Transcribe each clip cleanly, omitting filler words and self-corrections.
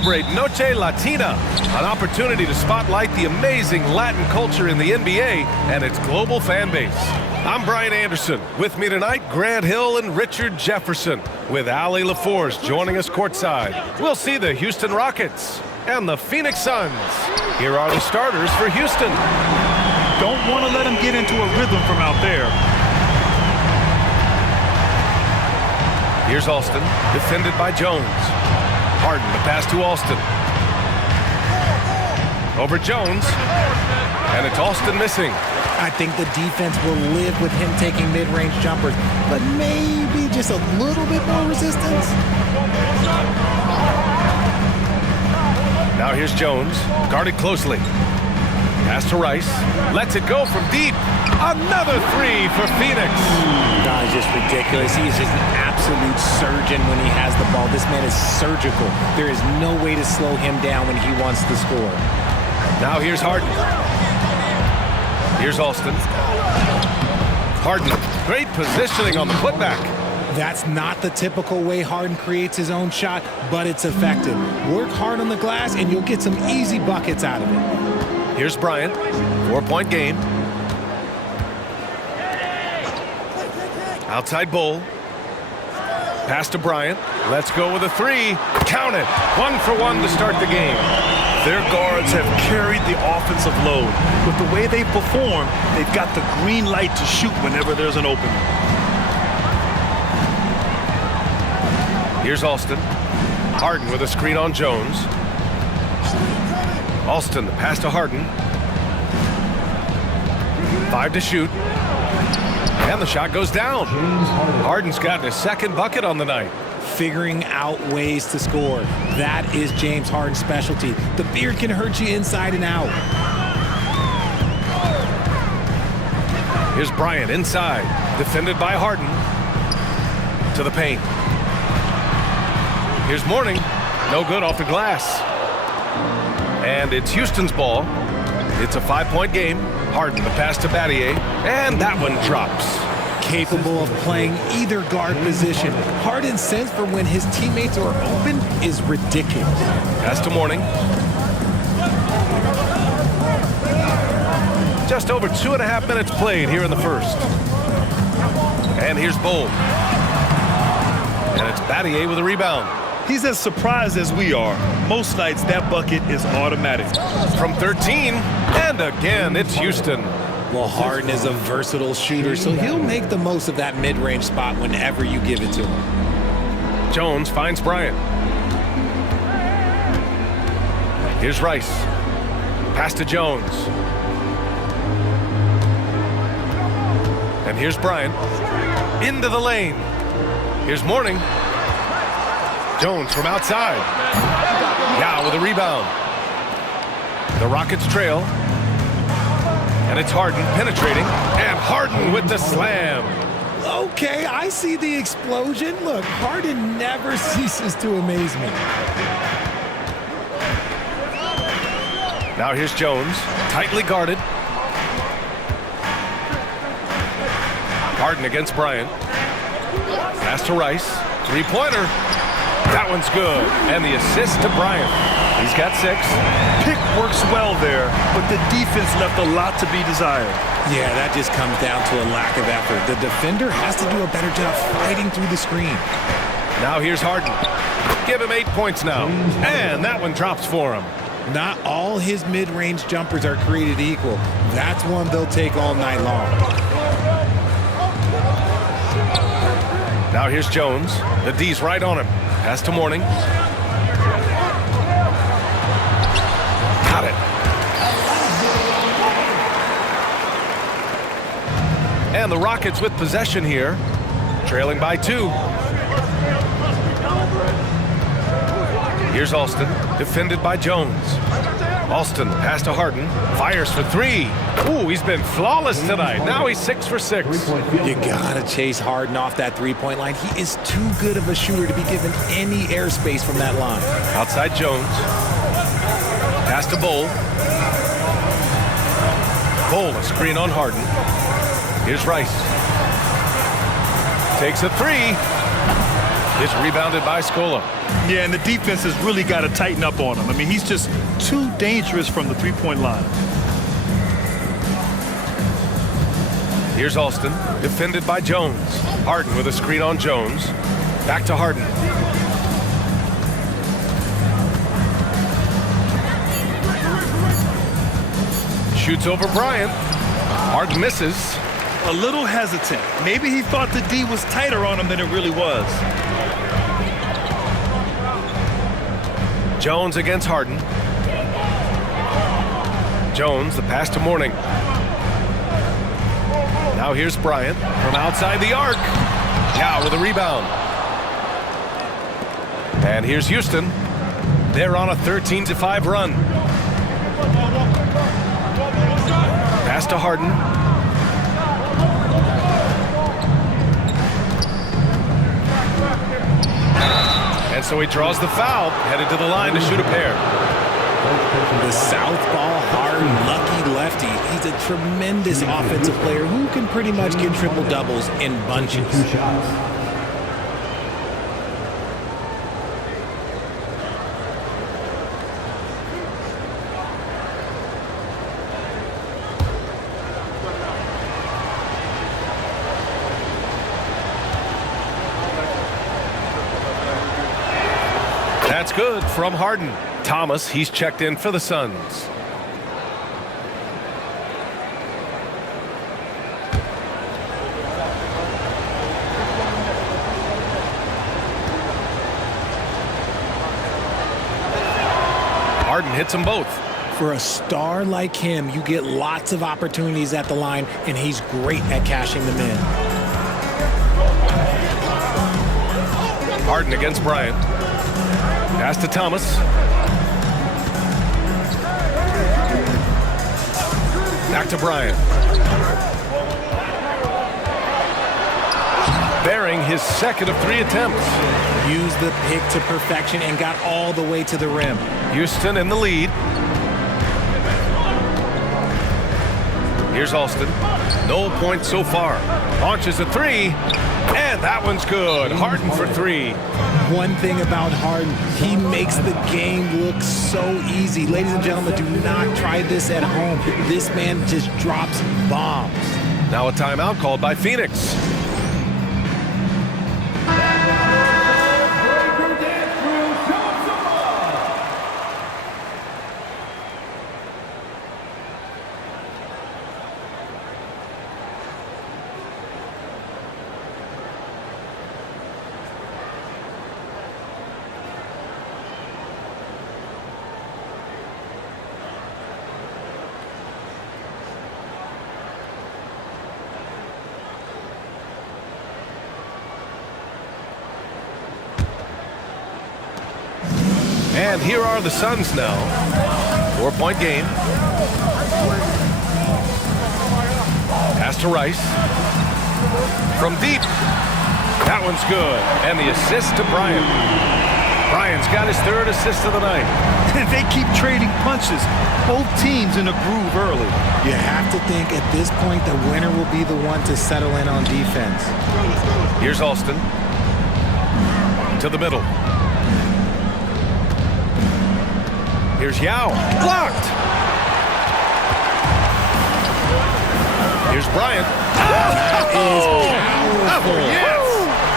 celebrate Noche Latina, an opportunity to spotlight the amazing Latin culture in the NBA and its global fan base. I'm Brian Anderson. With me tonight, Grant Hill and Richard Jefferson, with Allie LaForce joining us courtside. We'll see the Houston Rockets and the Phoenix Suns. Here are the starters for Houston. Don't want to let him get into a rhythm from out there. Here's Alston, defended by Jones. Harden, the pass to Alston. Over Jones, and it's Alston missing. I think the defense will live with him taking mid-range jumpers, but maybe just a little bit more resistance. Now here's Jones, guarded closely. Pass to Rice, lets it go from deep. Another three for Phoenix. God, it's just ridiculous. He is just an absolute surgeon when he has the ball. This man is surgical. There is no way to slow him down when he wants to score. Now here's Harden. Here's Alston. Harden, great positioning on the putback. That's not the typical way Harden creates his own shot, but it's effective. Work hard on the glass and you'll get some easy buckets out of it. Here's Bryant, 4-point game. Outside Bull. Pass to Bryant. Let's go with a three. Count it. 1 for 1 to start the game. Their guards have carried the offensive load. With the way they perform, they've got the green light to shoot whenever there's an opening. Here's Alston. Harden with a screen on Jones. Alston, the pass to Harden. 5 to shoot. And the shot goes down. Harden's gotten his second bucket on the night. Figuring out ways to score. That is James Harden's specialty. The beard can hurt you inside and out. Here's Bryant inside. Defended by Harden. To the paint. Here's Mourning. No good off the glass. And it's Houston's ball. It's a 5-point game. Harden, the pass to Battier. And that one drops. Capable of playing either guard position. Harden's sense for when his teammates are open is ridiculous. Pass to Mourning. Just over 2.5 minutes played here in the first. And here's Bull. And it's Battier with a rebound. He's as surprised as we are. Most nights, that bucket is automatic. From 13, and again, it's Houston. Well, Harden is a versatile shooter, so he'll make the most of that mid-range spot whenever you give it to him. Jones finds Bryant. Here's Rice. Pass to Jones. And here's Bryant. Into the lane. Here's Mourning. Jones from outside. Now with a rebound. The Rockets trail. And it's Harden penetrating. And Harden with the slam. Okay, I see the explosion. Look, Harden never ceases to amaze me. Now here's Jones. Tightly guarded. Harden against Bryant. Pass to Rice. Three-pointer. That one's good. And the assist to Bryant. He's got 6. Pick works well there, but the defense left a lot to be desired. Yeah, that just comes down to a lack of effort. The defender has to do a better job fighting through the screen. Now here's Harden. Give him 8 points now. And that one drops for him. Not all his mid-range jumpers are created equal. That's one they'll take all night long. Now here's Jones. The D's right on him. Pass to Mourning. Got it. And the Rockets with possession here. Trailing by 2. Here's Alston. Defended by Jones. Alston, pass to Harden. Fires for 3. Ooh, he's been flawless tonight. Now he's 6 for 6. You gotta chase Harden off that three-point line. He is too good of a shooter to be given any airspace from that line. Outside Jones. Pass to Bull. Bull, a screen on Harden. Here's Rice. Takes a 3. It's rebounded by Scola. Yeah, and the defense has really got to tighten up on him. I mean, he's just too dangerous from the three-point line. Here's Alston, defended by Jones. Harden with a screen on Jones. Back to Harden. Shoots over Bryant. Harden misses. A little hesitant. Maybe he thought the D was tighter on him than it really was. Jones against Harden. Jones, the pass to Mourning. Now here's Bryant from outside the arc. Yao with a rebound. And here's Houston. They're on a 13-5 run. Pass to Harden. And so he draws the foul, headed to the line to shoot a pair. The southpaw, hard, lucky lefty. He's a tremendous offensive player who can pretty much get triple-doubles in bunches. That's good from Harden. Thomas, he's checked in for the Suns. Harden hits them both. For a star like him, you get lots of opportunities at the line, and he's great at cashing them in. Harden against Bryant. Pass to Thomas. Back to Bryant. Bearing his second of 3 attempts. Used the pick to perfection and got all the way to the rim. Houston in the lead. Here's Alston. No points so far. Launches a 3. And that one's good. Harden for 3. One thing about Harden, he makes the game look so easy. Ladies and gentlemen, do not try this at home. This man just drops bombs. Now a timeout called by Phoenix. And here are the Suns now. 4-point game. Pass to Rice. From deep. That one's good. And the assist to Bryant. Bryant's got his 3rd assist of the night. They keep trading punches. Both teams in a groove early. You have to think at this point the winner will be the one to settle in on defense. Here's Alston. To the middle. Here's Yao. Blocked. Here's Bryant. Oh, yes.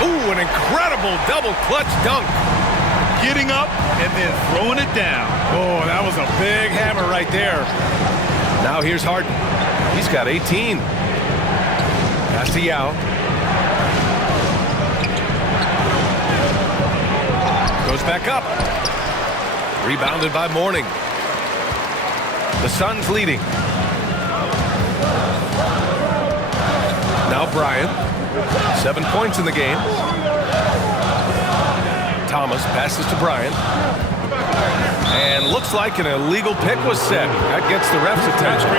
Ooh, an incredible double clutch dunk. Getting up and then throwing it down. Oh, that was a big hammer right there. Now here's Harden. He's got 18. Pass to Yao. Goes back up. Rebounded by Mourning. The Suns leading. Now Bryant. 7 points in the game. Thomas passes to Bryant. And looks like an illegal pick was set. That gets the ref's attention.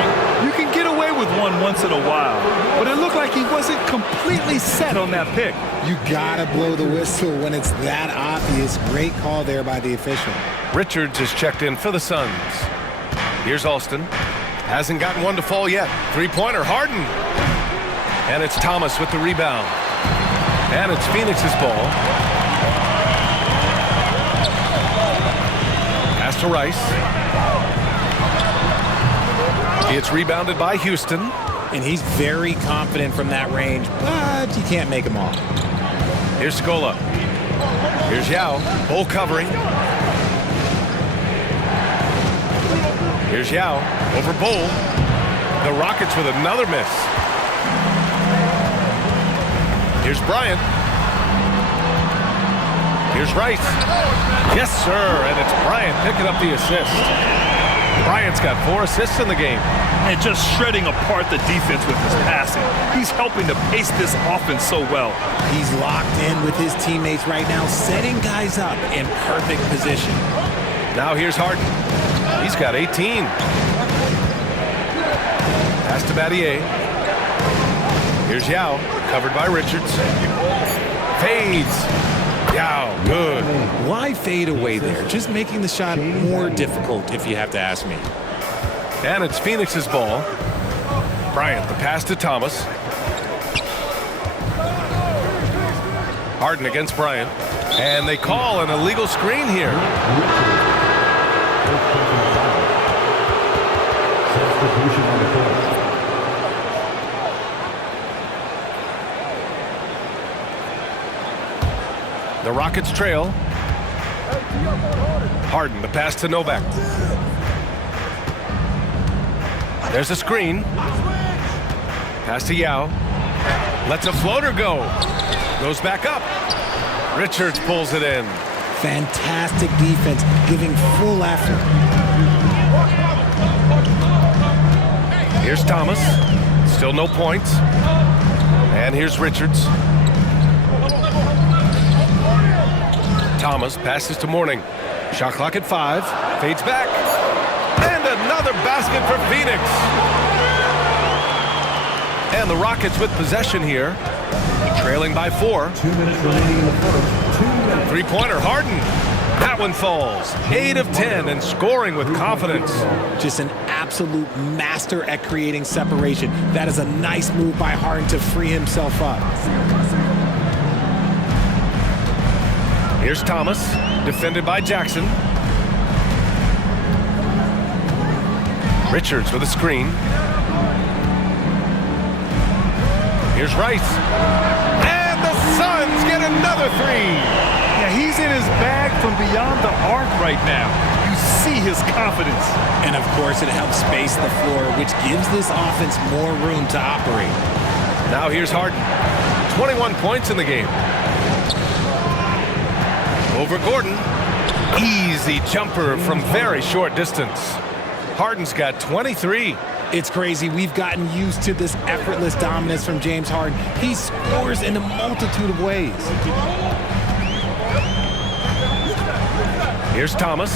You can get away with one once in a while, but it looked like he wasn't completely set on that pick. You gotta blow the whistle when it's that obvious. Great call there by the official. Richards is checked in for the Suns. Here's Alston. Hasn't gotten one to fall yet. 3-pointer, Harden. And it's Thomas with the rebound. And it's Phoenix's ball. to Rice. It's rebounded by Houston. And he's very confident from that range, but you can't make him all. Here's Scola. Here's Yao. Bull covering. Here's Yao over Bull. The Rockets with another miss. Here's Bryant. Here's Rice. Yes, sir. And it's Bryant picking up the assist. Bryant's got 4 assists in the game. And just shredding apart the defense with his passing. He's helping to pace this offense so well. He's locked in with his teammates right now, setting guys up in perfect position. Now here's Harden. He's got 18. Pass to Battier. Here's Yao, covered by Richards. Fades. Yao, good. Why fade away there? Just making the shot more difficult, if you have to ask me. And it's Phoenix's ball. Bryant, the pass to Thomas. Harden against Bryant. And they call an illegal screen here. The Rockets trail. Harden, the pass to Novak. There's a screen. Pass to Yao. Lets a floater go. Goes back up. Richards pulls it in. Fantastic defense, giving full effort. Here's Thomas. Still no points. And here's Richards. Thomas passes to Mourning. Shot clock at 5. Fades back. And another basket for Phoenix. And the Rockets with possession here. Trailing by 4. 2 minutes remaining in the first. 2 minutes. Three-pointer, Harden. That one falls. 8 of 10 and scoring with confidence. Just an absolute master at creating separation. That is a nice move by Harden to free himself up. Here's Thomas, defended by Jackson. Richards with a screen. Here's Rice. And the Suns get another 3. Yeah, he's in his bag from beyond the arc right now. You see his confidence. And of course, it helps space the floor, which gives this offense more room to operate. Now here's Harden. 21 points in the game. Over Gordon. Easy jumper from very short distance. Harden's got 23. It's crazy. We've gotten used to this effortless dominance from James Harden. He scores in a multitude of ways. Here's Thomas.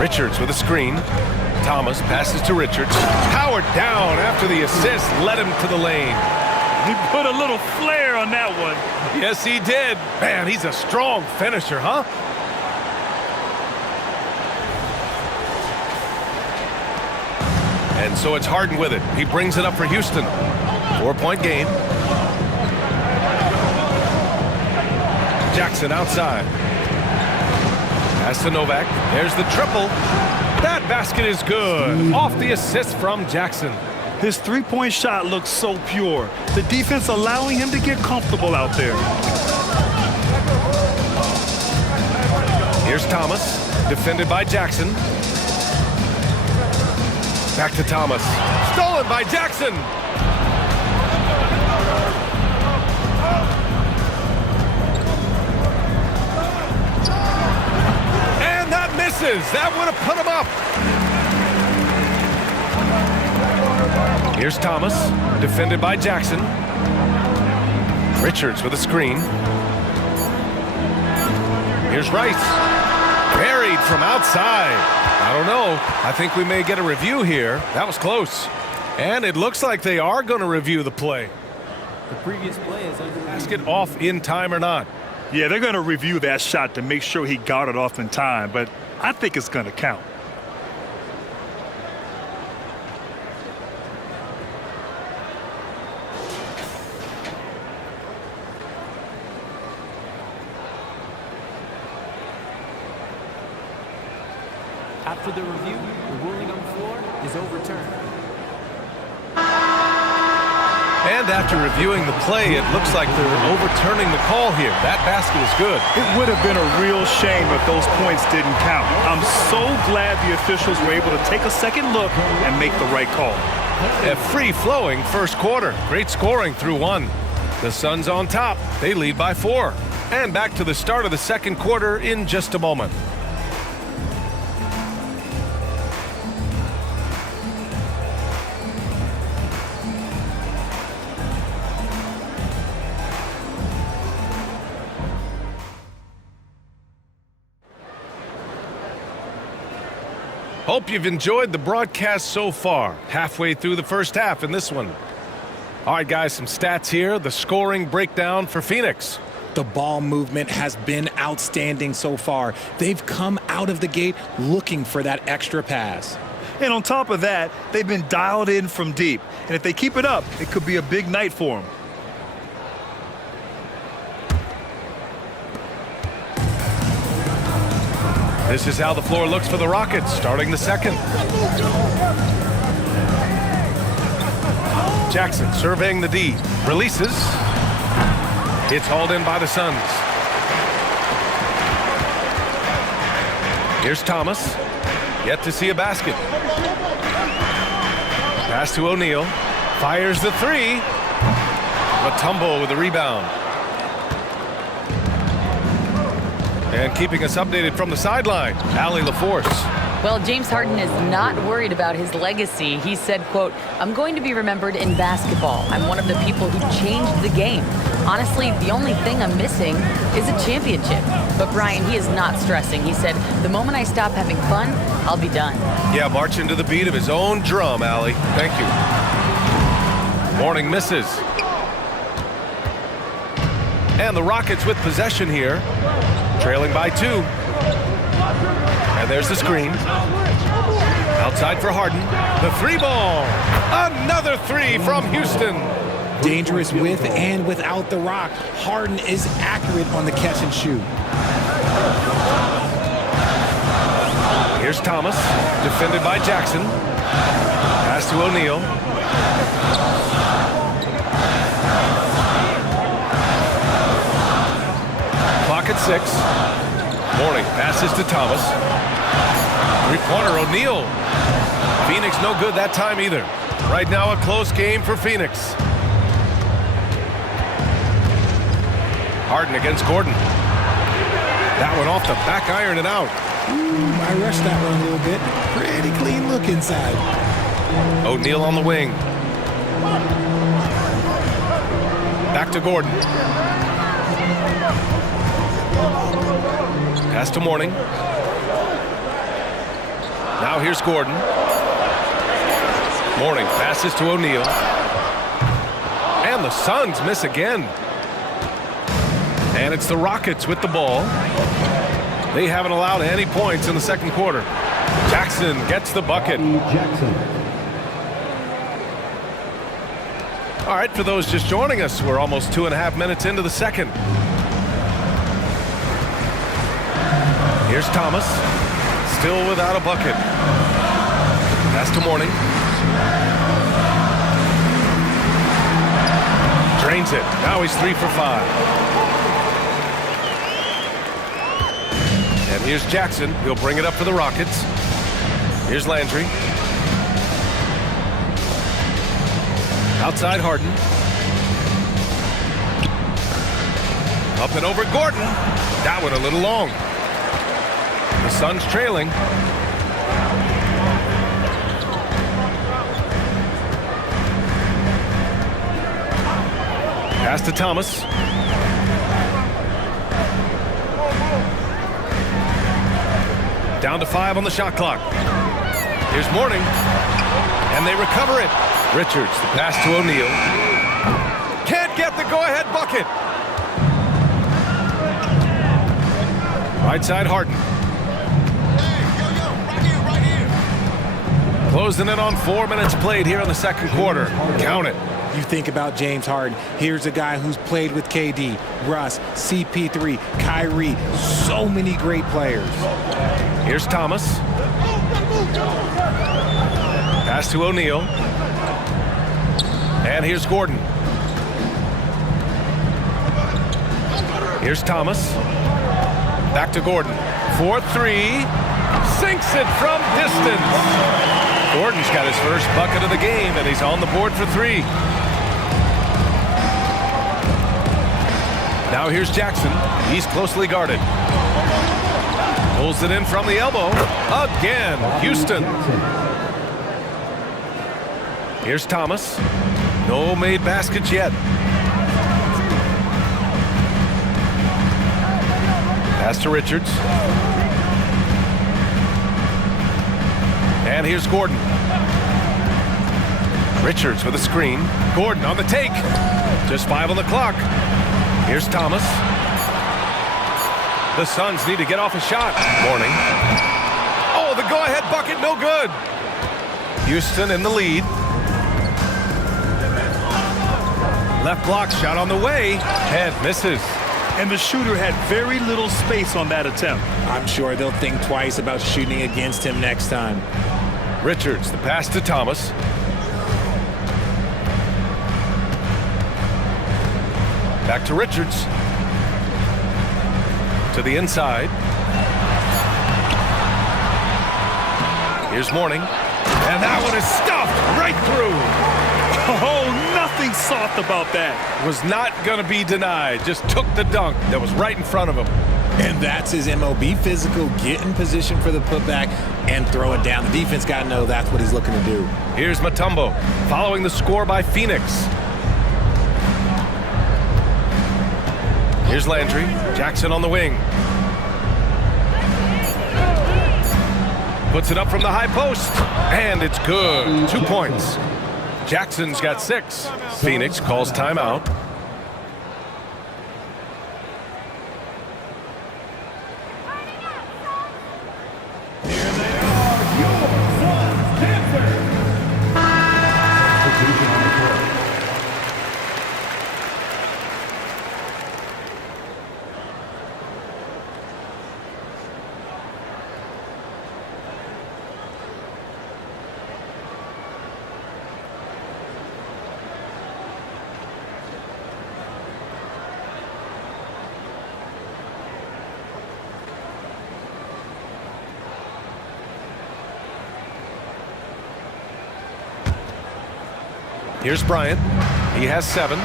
Richards with a screen. Thomas passes to Richards. Powered down after the assist led him to the lane. He put a little flair on that one. Yes, he did. Man, he's a strong finisher, huh? And so it's Harden with it. He brings it up for Houston. 4-point game. Jackson outside. Pass to Novak. There's the triple. That basket is good. Off the assist from Jackson. His three-point shot looks so pure. The defense allowing him to get comfortable out there. Here's Thomas, defended by Jackson. Back to Thomas. Stolen by Jackson. And that misses. That would have put him up. Here's Thomas, defended by Jackson. Richards with a screen. Here's Rice. Buried from outside. I don't know. I think we may get a review here. That was close. And it looks like they are going to review the play. The previous play is under Basket off in time or not. Yeah, they're going to review that shot to make sure he got it off in time, but I think it's going to count. After the review, the ruling on the floor is overturned. And after reviewing the play, it looks like they're overturning the call here. That basket is good. It would have been a real shame if those points didn't count. I'm so glad the officials were able to take a second look and make the right call. A free-flowing first quarter. Great scoring through one. The Suns on top. They lead by 4. And back to the start of the second quarter in just a moment. Hope you've enjoyed the broadcast so far. Halfway through the first half in this one. All right, guys, some stats here. The scoring breakdown for Phoenix. The ball movement has been outstanding so far. They've come out of the gate looking for that extra pass. And on top of that, they've been dialed in from deep. And if they keep it up, it could be a big night for them. This is how the floor looks for the Rockets, starting the second. Jackson surveying the D. Releases. It's hauled in by the Suns. Here's Thomas. Yet to see a basket. Pass to O'Neal. Fires the three. Mutombo with the rebound. And keeping us updated from the sideline, Allie LaForce. Well, James Harden is not worried about his legacy. He said, quote, "I'm going to be remembered in basketball. I'm one of the people who changed the game. Honestly, the only thing I'm missing is a championship." But Brian, he is not stressing. He said, "The moment I stop having fun, I'll be done." Yeah, marching to the beat of his own drum, Allie. Thank you. Mourning misses. And the Rockets with possession here. Trailing by 2. And there's the screen. Outside for Harden. The 3-ball. Another 3 from Houston. Dangerous with and without the rock. Harden is accurate on the catch and shoot. Here's Thomas. Defended by Jackson. Pass to O'Neal. Clock at 6. Mourning passes to Thomas. Three-pointer O'Neal. Phoenix no good that time either. Right now a close game for Phoenix. Harden against Gordon. That one off the back iron and out. I rushed that one a little bit. Pretty clean look inside. O'Neal on the wing. Back to Gordon. Pass to Mourning. Now here's Gordon. Mourning passes to O'Neal. And the Suns miss again. And it's the Rockets with the ball. They haven't allowed any points in the second quarter. Jackson gets the bucket. Jackson. All right, for those just joining us, we're almost 2.5 minutes into the second. Here's Thomas, still without a bucket. Pass to Mourning. Drains it. Now he's 3 for 5. And here's Jackson. He'll bring it up for the Rockets. Here's Landry. Outside Harden. Up and over Gordon. That one a little long. The Suns trailing. Pass to Thomas. Down to 5 on the shot clock. Here's Mourning. And they recover it. Richards, the pass to O'Neal. Can't get the go-ahead bucket. Right side Harden. Closing in on 4 minutes played here in the second quarter. Count it. You think about James Harden. Here's a guy who's played with KD, Russ, CP3, Kyrie, so many great players. Here's Thomas. Pass to O'Neal. And here's Gordon. Here's Thomas. Back to Gordon. 4-3. Sinks it from distance. Gordon's got his first bucket of the game, and he's on the board for 3. Now here's Jackson. He's closely guarded. Pulls it in from the elbow. Again, Houston. Here's Thomas. No made baskets yet. Pass to Richards. And here's Gordon. Richards with a screen. Gordon on the take. Just 5 on the clock. Here's Thomas. The Suns need to get off a shot. Morning. Oh, the go-ahead bucket, no good. Houston in the lead. Left block shot on the way. Head misses. And the shooter had very little space on that attempt. I'm sure they'll think twice about shooting against him next time. Richards, the pass to Thomas. Back to Richards. To the inside. Here's Morning. And that one is stuffed right through. Oh, nothing soft about that. Was not going to be denied. Just took the dunk that was right in front of him. And that's his MOB, physical, get in position for the putback and throw it down. The defense got to know that's what he's looking to do. Here's Mutombo following the score by Phoenix. Here's Landry. Jackson on the wing. Puts it up from the high post. And it's good. 2 points. Jackson's got 6. Phoenix calls timeout. Here's Bryant. He has 7.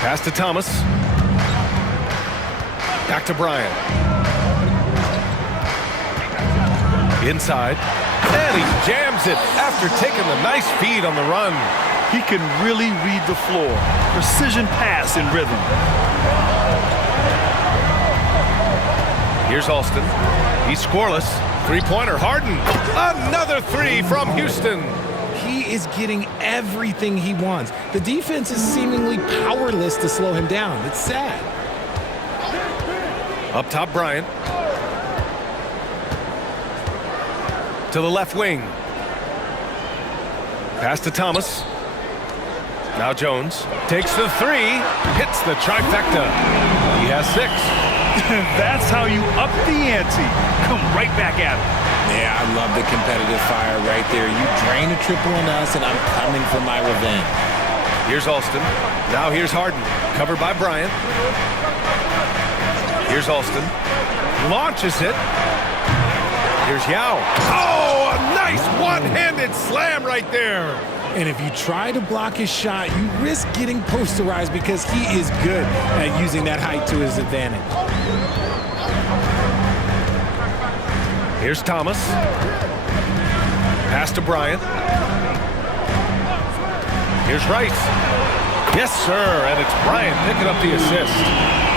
Pass to Thomas. Back to Bryant. Inside. And he jams it after taking the nice feed on the run. He can really read the floor. Precision pass in rhythm. Here's Alston. He's scoreless. 3-pointer. Harden. Another 3 from Houston. He is getting everything he wants. The defense is seemingly powerless to slow him down. It's sad. Up top, Bryant. To the left wing. Pass to Thomas. Now Jones takes the 3. Hits the trifecta. He has 6. That's how you up the ante. Come right back at him. Yeah, I love the competitive fire right there. You drain a triple on us, and I'm coming for my revenge. Here's Alston. Now here's Harden. Covered by Bryant. Here's Alston. Launches it. Here's Yao. Oh, a nice one-handed slam right there. And if you try to block his shot, you risk getting posterized because he is good at using that height to his advantage. Here's Thomas. Pass to Bryant. Here's Rice. Yes, sir. And it's Bryant picking up the assist.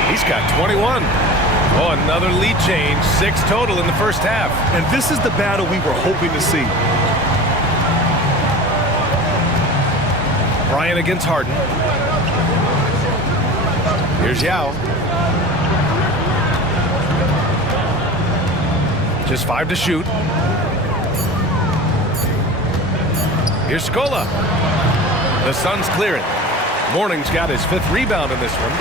He's got 21. Oh, another lead change. 6 total in the first half. And this is the battle we were hoping to see. Bryant against Harden. Here's Yao. Just 5 to shoot. Here's Scola. The Suns clear it. Morning's got his 5th rebound in this one.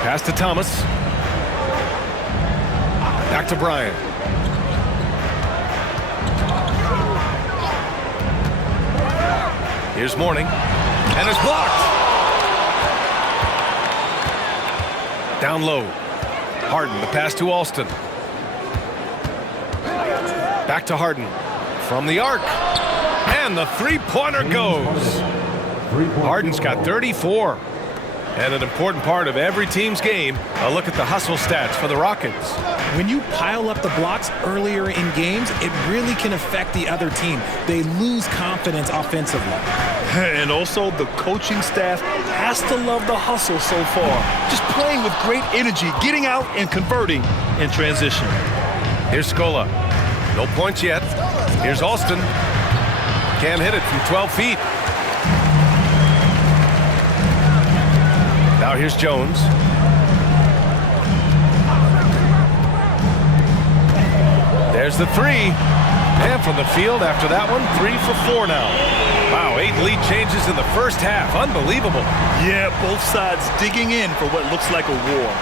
Pass to Thomas. Back to Bryant. Here's Morning. And it's blocked. Down low. Harden, the pass to Alston. Back to Harden. From the arc. And the three-pointer goes. Harden's got 34. And an important part of every team's game, a look at the hustle stats for the Rockets. When you pile up the blocks earlier in games, it really can affect the other team. They lose confidence offensively. And also, the coaching staff has to love the hustle so far. Just playing with great energy, getting out and converting in transition. Here's Scola. No points yet. Here's Alston. Can't hit it from 12 feet. Now here's Jones. There's the three. And from the field after that one, 3 for 4 now. Wow, 8 lead changes in the first half. Unbelievable. Yeah, both sides digging in for what looks like a war.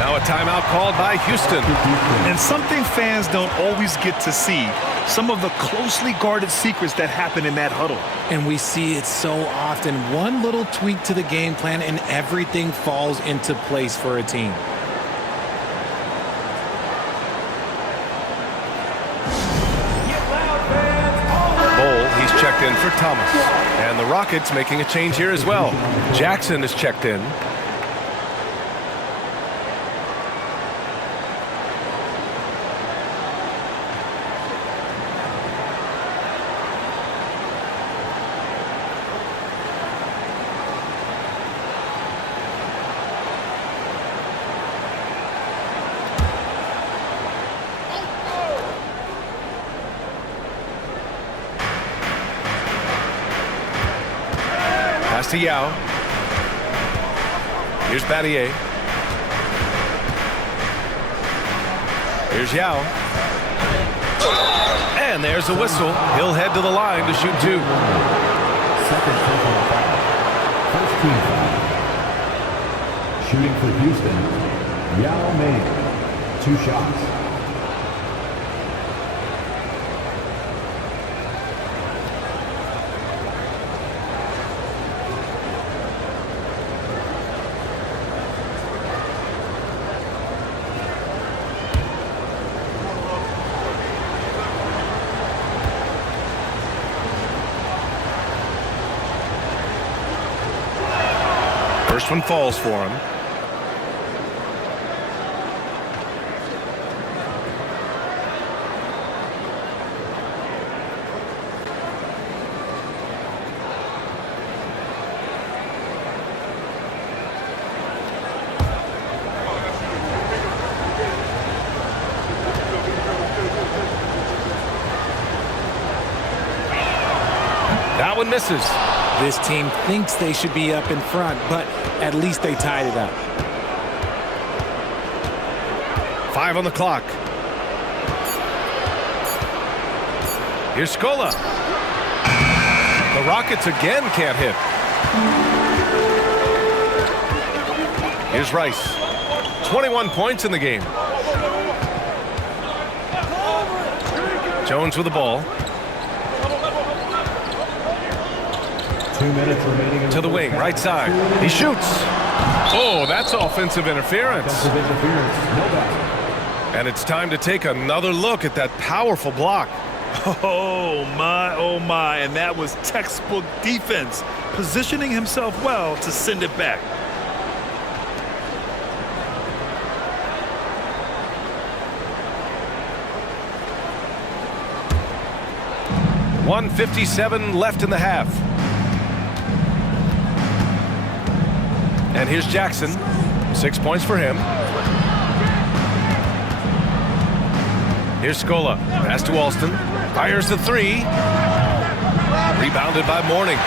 Now a timeout called by Houston. And something fans don't always get to see. Some of the closely guarded secrets that happen in that huddle. And we see it so often. One little tweak to the game plan and everything falls into place for a team. Bol, he's checked in for Thomas. And the Rockets making a change here as well. Jackson is checked in. Pass to Yao. Here's Battier. Here's Yao. And there's a whistle. He'll head to the line to shoot 2. Second personal foul. First team foul. Shooting for Houston, Yao Ming. 2 shots. First one falls for him. That one misses. This team thinks they should be up in front, but at least they tied it up. 5 on the clock. Here's Scola. The Rockets again can't hit. Here's Rice. 21 points in the game. Jones with the ball. 2 minutes remaining. To the wing, right side. He shoots. Oh, that's offensive interference. Offensive interference, no bad. And it's time to take another look at that powerful block. Oh my, and that was textbook defense, positioning himself well to send it back. .157 left in the half. And here's Jackson. 6 points for him. Here's Scola. Pass to Alston. Fires the 3. Rebounded by Morning.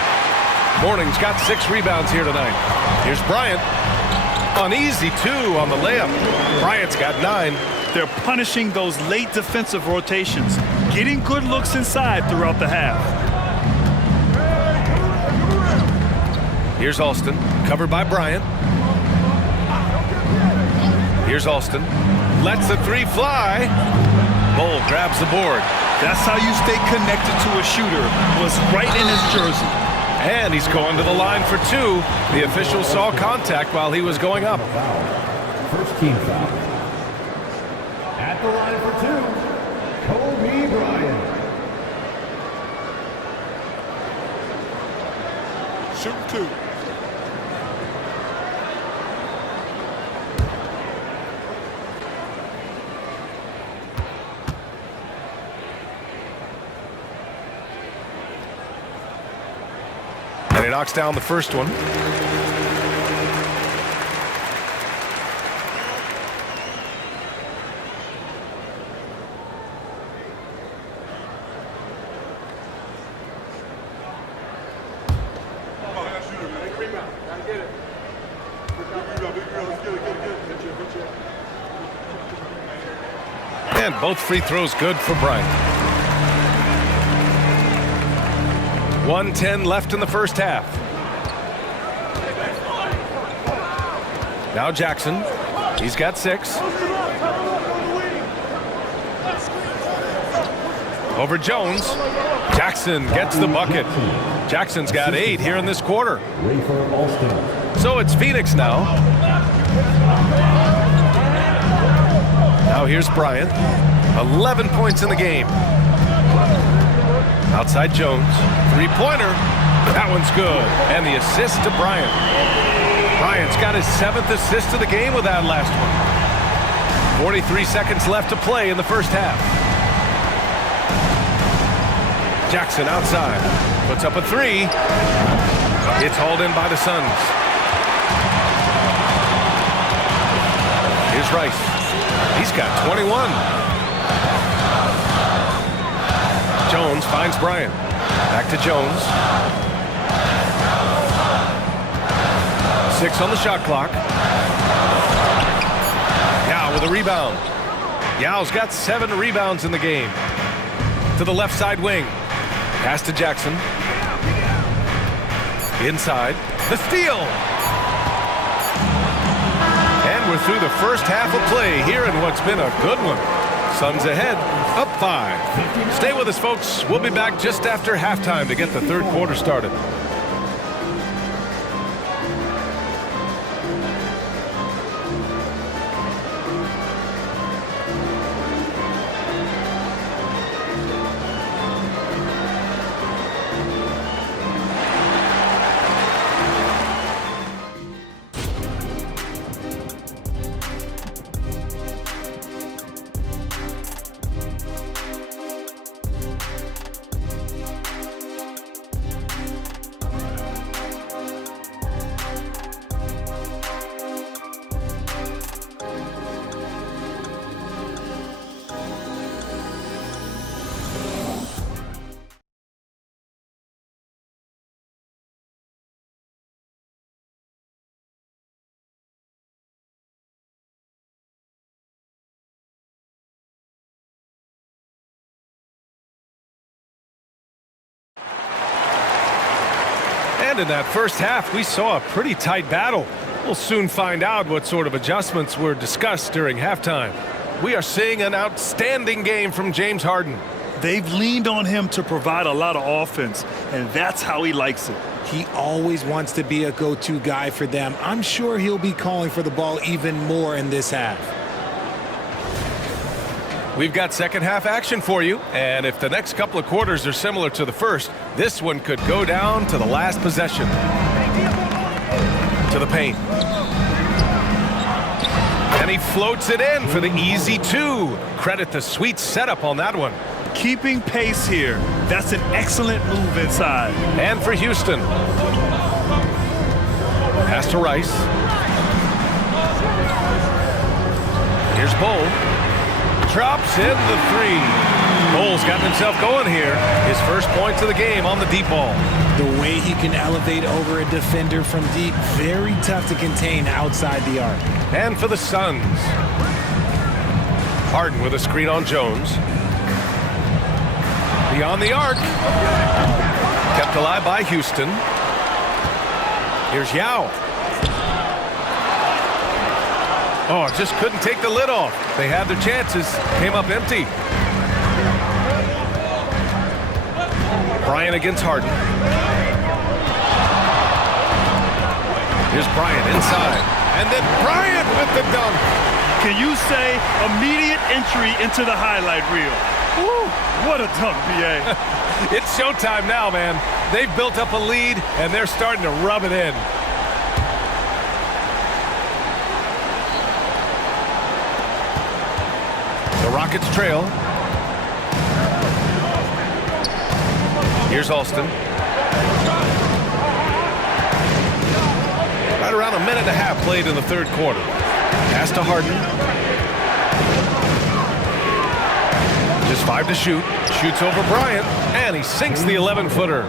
Morning's got 6 rebounds here tonight. Here's Bryant. An easy 2 on the layup. Bryant's got 9. They're punishing those late defensive rotations, getting good looks inside throughout the half. Here's Alston, covered by Bryant. Here's Alston, lets the three fly. Bol grabs the board. That's how you stay connected to a shooter. Was right in his jersey. And he's going to the line for two. The official saw contact while he was going up. First team foul. At the line for two, Kobe Bryant. Shoot two. And he knocks down the first one. And both free throws good for Bryant. 1:10 left in the first half. Now Jackson. He's got 6. Over Jones. Jackson gets the bucket. Jackson's got 8 here in this quarter. Rafer Alston. So it's Phoenix now. Now here's Bryant. 11 points in the game. Outside Jones. Three-pointer. That one's good. And the assist to Bryant. Bryant's got his 7th assist of the game with that last one. 43 seconds left to play in the first half. Jackson outside. Puts up a 3. It's hauled in by the Suns. Here's Rice. He's got 21. Jones finds Bryant. Back to Jones. 6 on the shot clock. Yao with a rebound. Yao's got 7 rebounds in the game. To the left side wing. Pass to Jackson. Inside. The steal. And we're through the first half of play here in what's been a good one. Suns ahead, up 5. Stay with us, folks. We'll be back just after halftime to get the third quarter started. And in that first half, we saw a pretty tight battle. We'll soon find out what sort of adjustments were discussed during halftime. We are seeing an outstanding game from James Harden. They've leaned on him to provide a lot of offense, and that's how he likes it. He always wants to be a go-to guy for them. I'm sure he'll be calling for the ball even more in this half. We've got second half action for you, and if the next couple of quarters are similar to the first, this one could go down to the last possession. To the paint. And he floats it in for the easy 2. Credit the sweet setup on that one. Keeping pace here. That's an excellent move inside. And for Houston. Pass to Rice. Here's Bol. Drops in the 3. Bol's gotten himself going here. His first points of the game on the deep ball. The way he can elevate over a defender from deep, very tough to contain outside the arc. And for the Suns. Harden with a screen on Jones. Beyond the arc. Kept alive by Houston. Here's Yao. Oh, just couldn't take the lid off. They had their chances. Came up empty. Bryant against Harden. Here's Bryant inside. And then Bryant with the dunk. Can you say immediate entry into the highlight reel? Woo, what a dunk, B.A. It's showtime now, man. They've built up a lead, and they're starting to rub it in. The Rockets trail. Here's Alston. Right around a minute and a half played in the third quarter. Pass to Harden. Just 5 to shoot. Shoots over Bryant, and he sinks the 11-footer.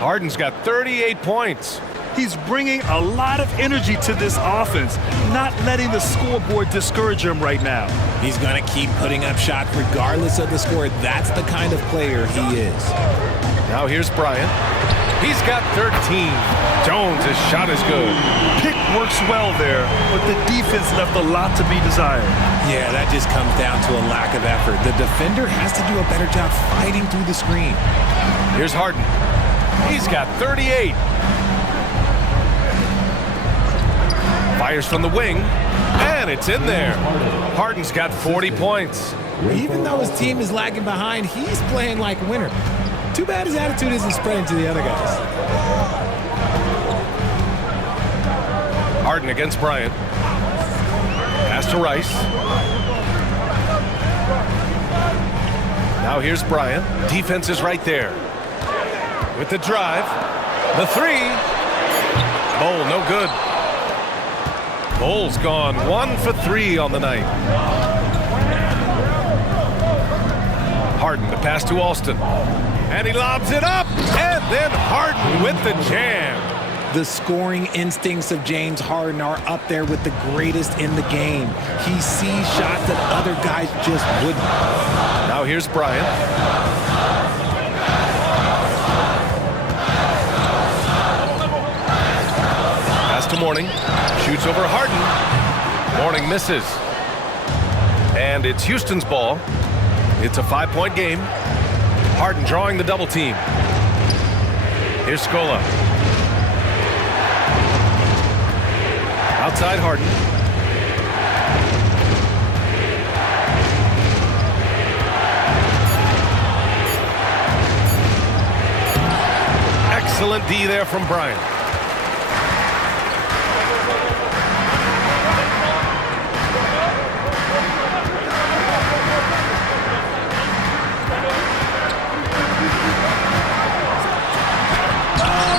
Harden's got 38 points. He's bringing a lot of energy to this offense, not letting the scoreboard discourage him right now. He's going to keep putting up shots regardless of the score. That's the kind of player he is. Now here's Bryant. He's got 13. Jones' shot is good. Pick works well there, but the defense left a lot to be desired. Yeah, that just comes down to a lack of effort. The defender has to do a better job fighting through the screen. Here's Harden. He's got 38. Fires from the wing, and it's in there. Harden's got 40 points. Even though his team is lagging behind, he's playing like a winner. Too bad his attitude isn't spreading to the other guys. Harden against Bryant. Pass to Rice. Now here's Bryant. Defense is right there. With the drive. The three. Bol, no good. Bol's gone 1 for 3 on the night. Harden to pass to Alston. And he lobs it up. And then Harden with the jam. The scoring instincts of James Harden are up there with the greatest in the game. He sees shots that other guys just wouldn't. Now here's Bryant. Pass to Mourning. Shoots over Harden. Mourning misses. And it's Houston's ball. It's a 5-point game. Harden drawing the double team. Here's Scola. Outside Harden. Excellent D there from Bryant.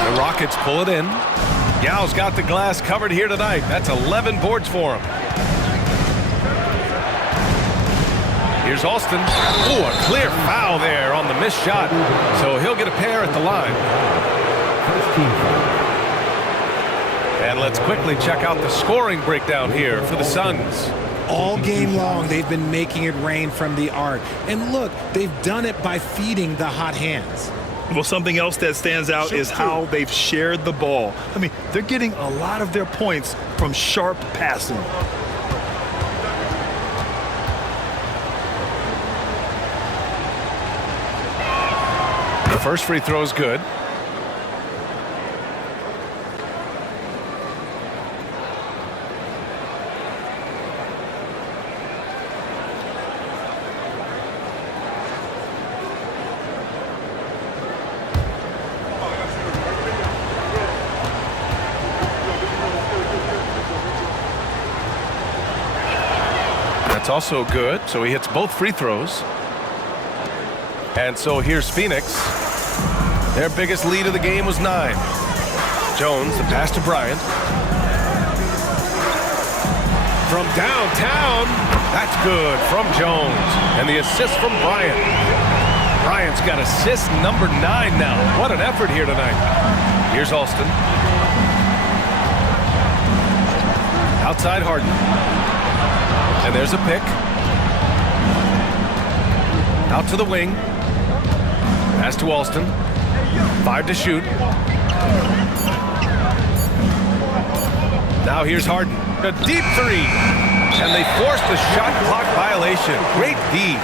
The Rockets pull it in. Yao's got the glass covered here tonight. That's 11 boards for him. Here's Alston. Oh, a clear foul there on the missed shot. So he'll get a pair at the line. And let's quickly check out the scoring breakdown here for the Suns. All game long, they've been making it rain from the arc. And look, they've done it by feeding the hot hands. Well, something else that stands out is how they've shared the ball. I mean, they're getting a lot of their points from sharp passing. The first free throw is good. That's also good. So he hits both free throws. And so here's Phoenix. Their biggest lead of the game was 9. Jones, the pass to Bryant. From downtown, that's good from Jones. And the assist from Bryant. Bryant's got assist number 9 now. What an effort here tonight. Here's Alston. Outside Harden. And there's a pick. Out to the wing. Pass to Alston. 5 to shoot. Now here's Harden. A deep three. And they forced the shot clock violation. Great D.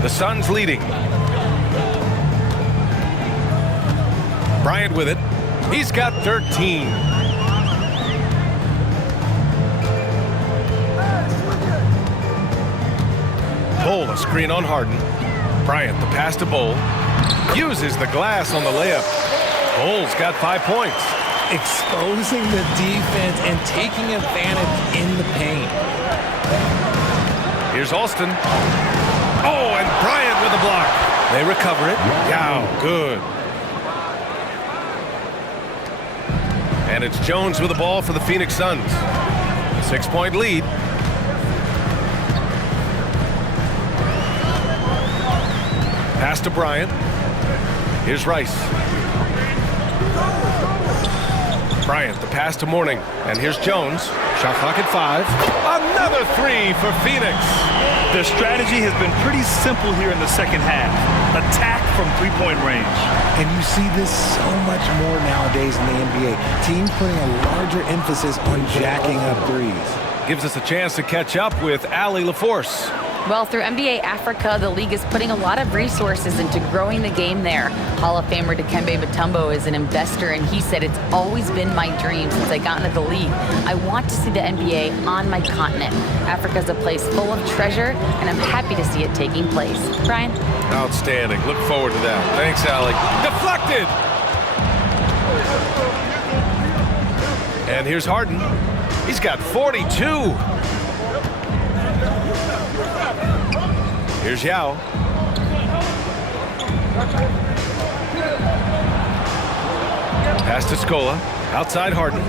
The Suns leading. Bryant with it. He's got 13. Bol, a screen on Harden. Bryant, the pass to Bol. Uses the glass on the layup. Bol's got 5 points. Exposing the defense and taking advantage in the paint. Here's Alston. Oh, and Bryant with a block. They recover it. Yao, good. And it's Jones with the ball for the Phoenix Suns. 6-point lead. Pass to Bryant. Here's Rice. Bryant, the pass to Mourning. And here's Jones. Shot clock at 5. Another 3 for Phoenix. Their strategy has been pretty simple here in the second half. Attack from three-point range. And you see this so much more nowadays in the NBA. Teams putting a larger emphasis on jacking up threes. Gives us a chance to catch up with Allie LaForce. Well, through NBA Africa, the league is putting a lot of resources into growing the game there. Hall of Famer Dikembe Mutombo is an investor, and he said, "It's always been my dream since I got into the league. I want to see the NBA on my continent. Africa's a place full of treasure, and I'm happy to see it taking place." Brian? Outstanding. Look forward to that. Thanks, Allie. Deflected! And here's Harden. He's got 42. Here's Yao. Pass to Scola. Outside Harden.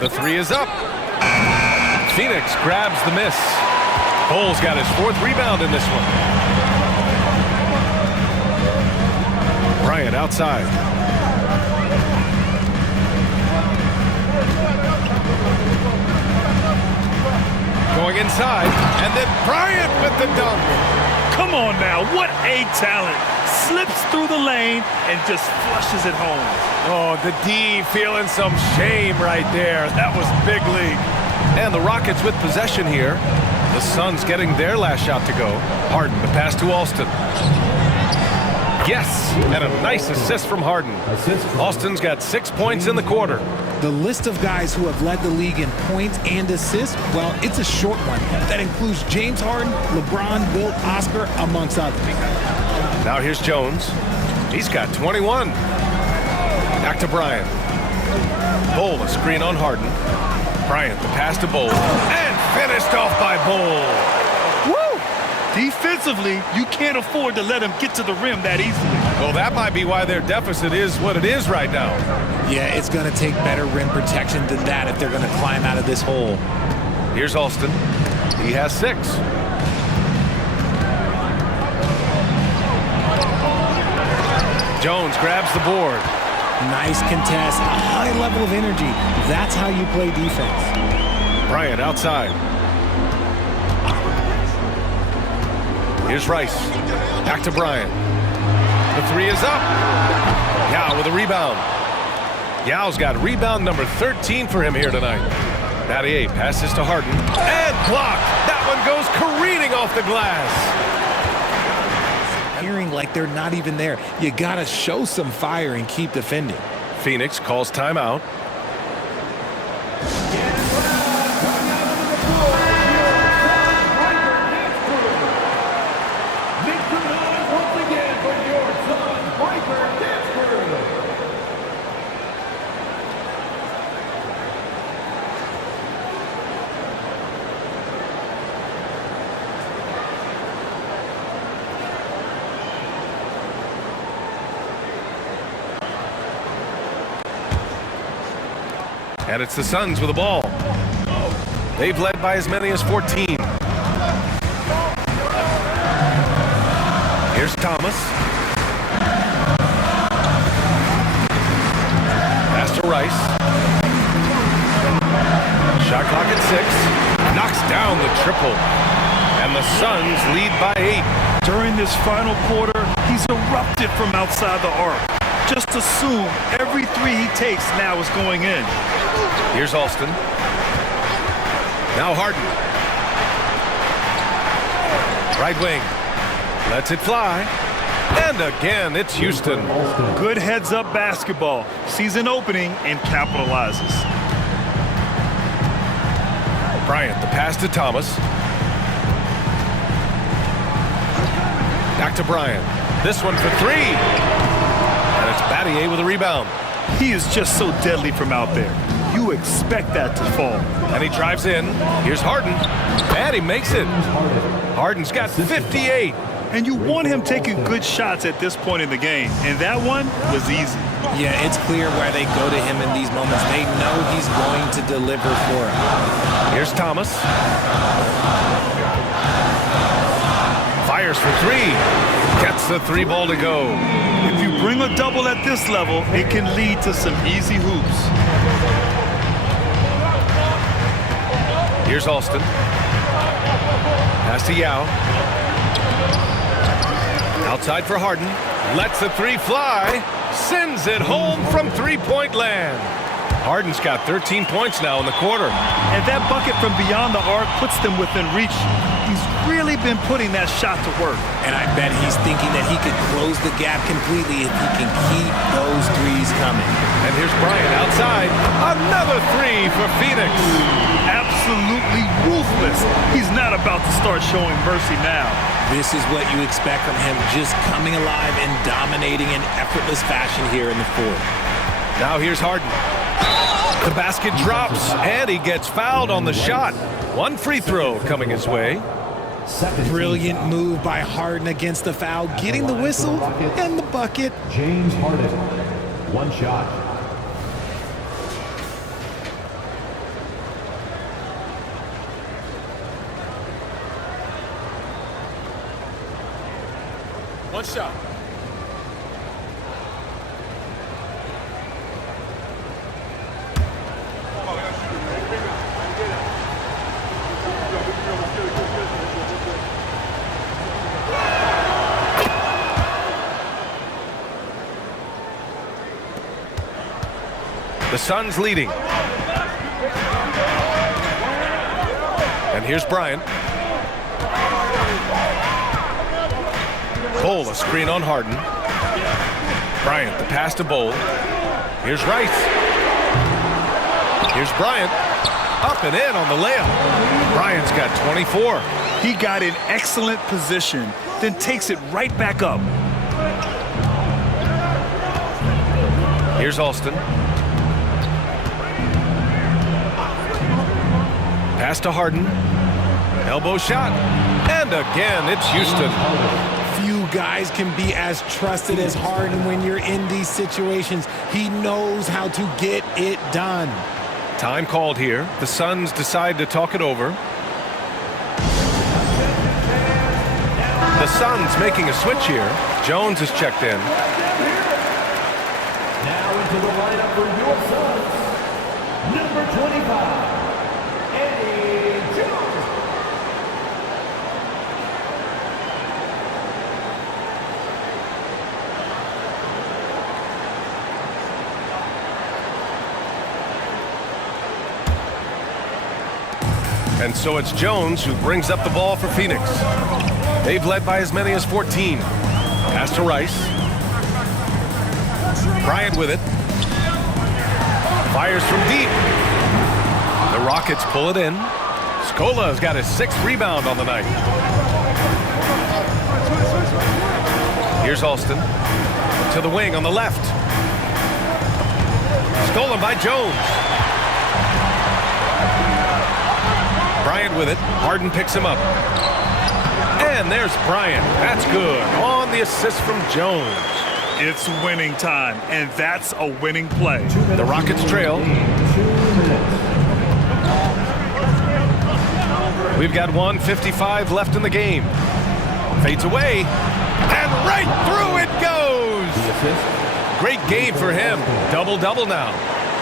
The 3 is up. Phoenix grabs the miss. Bol's got his 4th rebound in this one. Bryant outside. Going inside, and then Bryant with the dunk. Come on now, what a talent. Slips through the lane and just flushes it home. Oh, the D feeling some shame right there. That was big league. And the Rockets with possession here. The Suns getting their last shot to go. Harden, the pass to Alston. Yes, and a nice assist from Harden. Alston's got 6 points in the quarter. The list of guys who have led the league in points and assists, well, it's a short one. That includes James Harden, LeBron, Wilt, Oscar, amongst others. Now here's Jones. He's got 21. Back to Bryant. Bol, a screen on Harden. Bryant, the pass to Bol. And finished off by Bol. Woo! Defensively, you can't afford to let him get to the rim that easily. Well, that might be why their deficit is what it is right now. Yeah, it's going to take better rim protection than that if they're going to climb out of this hole. Here's Alston. He has 6. Jones grabs the board. Nice contest, a high level of energy. That's how you play defense. Bryant outside. Here's Rice. Back to Bryant. The 3 is up. Yao with a rebound. Yao's got rebound number 13 for him here tonight. Battier passes to Harden. And blocked. That one goes careening off the glass. Appearing like they're not even there. You got to show some fire and keep defending. Phoenix calls timeout. And it's the Suns with the ball. They've led by as many as 14. Here's Thomas. Pass Rice. Shot clock at 6. Knocks down the triple. And the Suns lead by 8. During this final quarter, he's erupted from outside the arc. Just assume every three he takes now is going in. Here's Alston. Now Harden. Right wing. Lets it fly. And again, it's Houston. Good heads-up basketball. Sees an opening and capitalizes. Bryant, the pass to Thomas. Back to Bryant. This one for 3. And it's Battier with a rebound. He is just so deadly from out there. You expect that to fall. And he drives in. Here's Harden. And he makes it. Harden's got 58. And you want him taking good shots at this point in the game. And that one was easy. Yeah, it's clear why they go to him in these moments. They know he's going to deliver for them. Here's Thomas. Fires for 3. Gets the 3 ball to go. If you bring a double at this level, it can lead to some easy hoops. Here's Alston. Pass to Yao. Outside for Harden. Lets the 3 fly. Sends it home from three-point land. Harden's got 13 points now in the quarter. And that bucket from beyond the arc puts them within reach. He's really been putting that shot to work. And I bet he's thinking that he could close the gap completely if he can keep those threes coming. And here's Bryant outside. Another 3 for Phoenix. Absolutely ruthless. He's not about to start showing mercy now. This is what you expect from him, just coming alive and dominating in effortless fashion here in the fourth. Now here's Harden. The basket drops, and he gets fouled on the shot. 1 free throw coming his way. Brilliant move by Harden against the foul, getting the whistle and the bucket. James Harden, 1 shot. One shot. The Suns leading. And here's Bryant. Bol, a screen on Harden. Bryant, the pass to Bol. Here's Rice. Here's Bryant. Up and in on the layup. Bryant's got 24. He got in excellent position, then takes it right back up. Here's Alston. Pass to Harden. Elbow shot. And again, it's Houston. Few guys can be as trusted as Harden when you're in these situations. He knows how to get it done. Time called here. The Suns decide to talk it over. The Suns making a switch here. Jones is checked in. Now into the lineup for your Suns, number 25, Eddie Jones. And so it's Jones who brings up the ball for Phoenix. They've led by as many as 14. Pass to Rice. Bryant with it. Fires from deep. The Rockets pull it in. Scola's got his 6th rebound on the night. Here's Alston. To the wing on the left. Stolen by Jones. Bryant with it. Harden picks him up. And there's Bryant. That's good. On the assist from Jones. It's winning time, and that's a winning play. The Rockets trail. We've got 1:55 left in the game. Fades away. And right through it goes. Great game for him. Double-double now.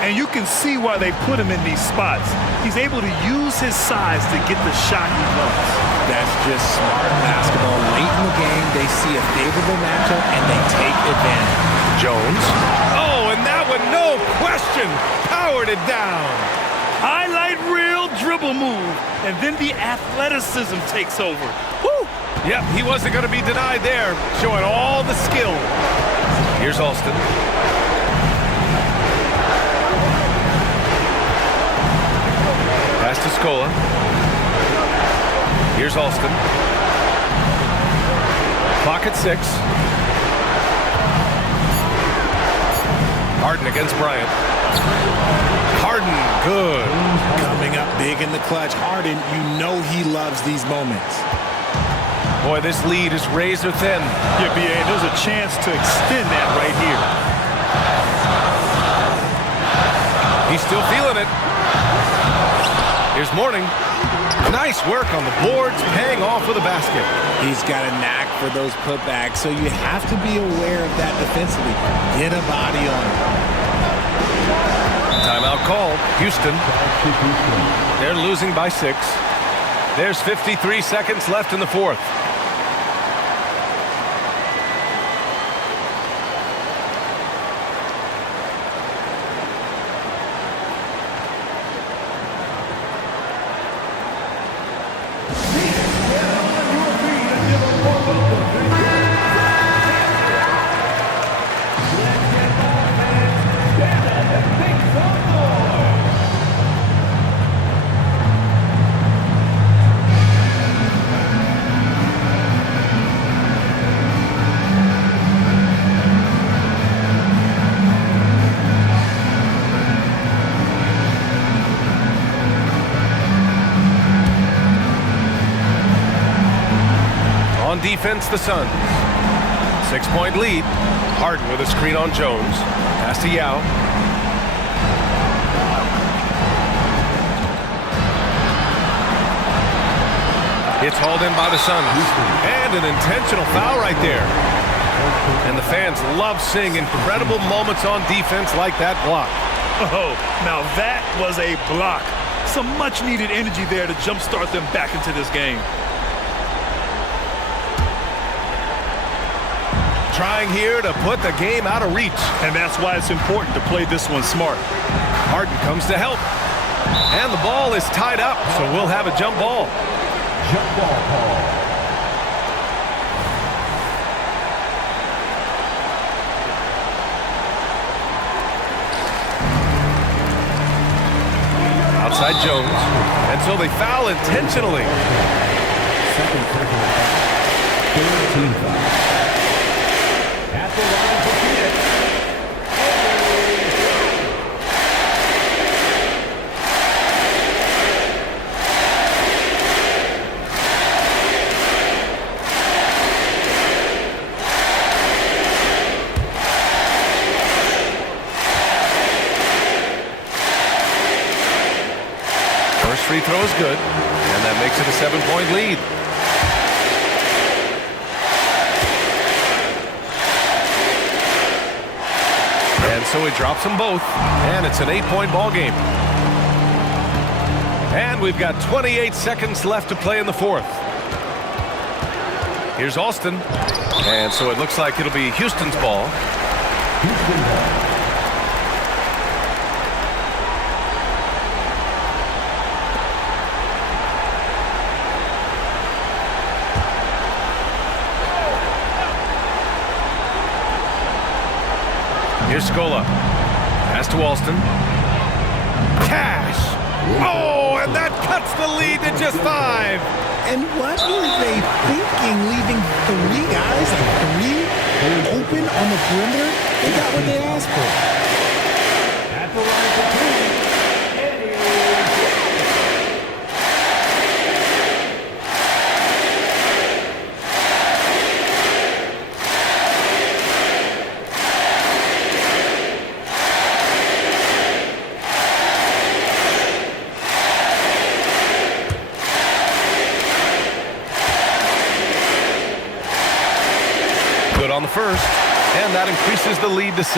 And you can see why they put him in these spots. He's able to use his size to get the shot he wants. That's just smart basketball. Late in the game, they see a favorable matchup, and they take advantage. Jones. Oh, and that one, no question, powered it down. Highlight reel dribble move, and then the athleticism takes over. Woo! Yep, he wasn't going to be denied there, showing all the skill. Here's Alston. Pass to Scola. Here's Alston. Clock at 6. Harden against Bryant. Harden, good. Coming up big in the clutch. Harden, you know he loves these moments. Boy, this lead is razor thin. Yeah, B.A., there's a chance to extend that right here. He's still feeling it. Here's Mourning. Nice work on the boards, paying off with a basket. He's got a knack for those putbacks, so you have to be aware of that defensively. Get a body on it. Timeout called. Houston. They're losing by 6. There's 53 seconds left in the fourth. On defense, the Suns. 6-point lead. Harden with a screen on Jones. Pass to Yao. It's hauled in by the Suns. And an intentional foul right there. And the fans love seeing incredible moments on defense like that block. Oh, now that was a block. Some much-needed energy there to jumpstart them back into this game. Trying here to put the game out of reach. And that's why it's important to play this one smart. Harden comes to help. And the ball is tied up, so we'll have a jump ball. Jump ball call. Outside Jones. And so they foul intentionally. Second personal foul. Third team foul. At the line for Phoenix. First free throw is good, and that makes it a 7-point lead. And so he drops them both, and it's an 8-point ball game. And we've got 28 seconds left to play in the fourth. Here's Alston, and so it looks like it'll be Houston's ball. Houston ball. Here's Scola. Pass to Alston. Cash! Oh, and that cuts the lead to just 5. And what were they thinking, leaving 3 guys, like 3 open on the perimeter? They got what they asked for. At the line for two. On the first, and that increases the lead to 6.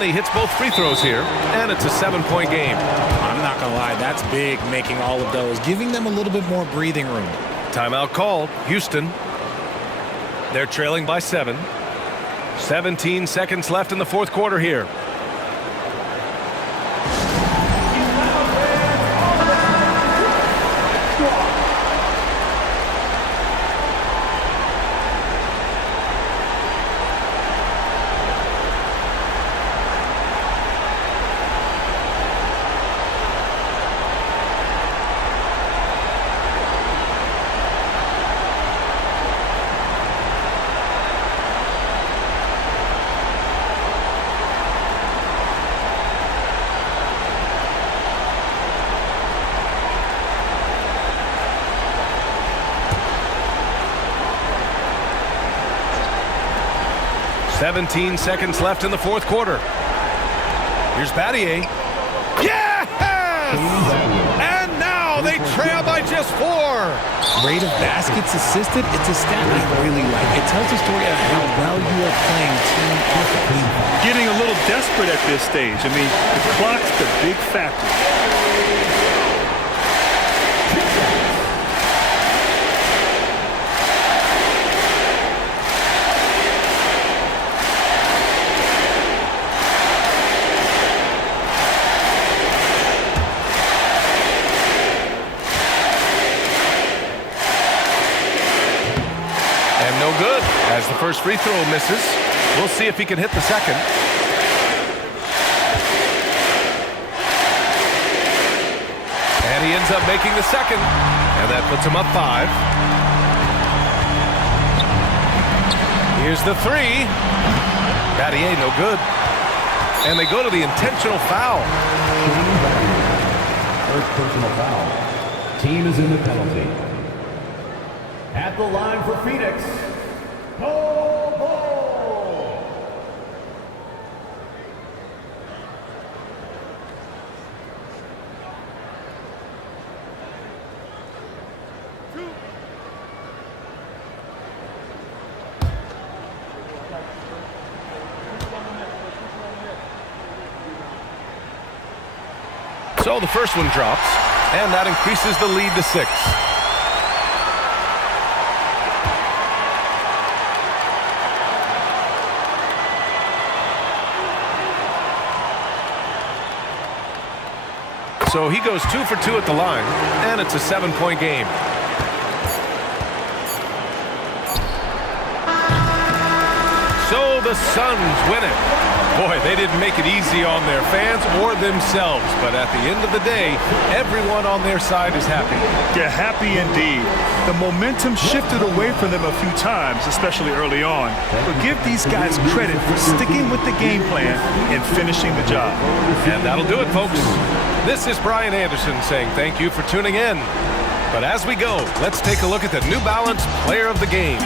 And he hits both free throws here, and it's a 7-point game. I'm not going to lie, that's big, making all of those, giving them a little bit more breathing room. Timeout called. Houston. They're trailing by 7. 17 seconds left in the fourth quarter here. "17 seconds left in the fourth quarter. Here's Battier. Yes! And now they trail by just 4. Rate of baskets assisted, it's a stat I really like. It tells a story of how well you are playing team effort. Getting a little desperate at this stage. I mean, the clock's the big factor. No good, as the first free throw misses. We'll see if he can hit the second. And he ends up making the second, and that puts him up 5. Here's the 3. Battier, no good. And they go to the intentional foul. First personal foul. Team is in the penalty. At the line for Phoenix, Bol Bol. So the first one drops, and that increases the lead to 6. So he goes 2 for 2 at the line, and it's a 7-point game. So the Suns win it. Boy, they didn't make it easy on their fans or themselves, but at the end of the day, everyone on their side is happy. Yeah, happy indeed. The momentum shifted away from them a few times, especially early on. But give these guys credit for sticking with the game plan and finishing the job. And that'll do it, folks. This is Brian Anderson saying thank you for tuning in. But as we go, let's take a look at the New Balance Player of the Game.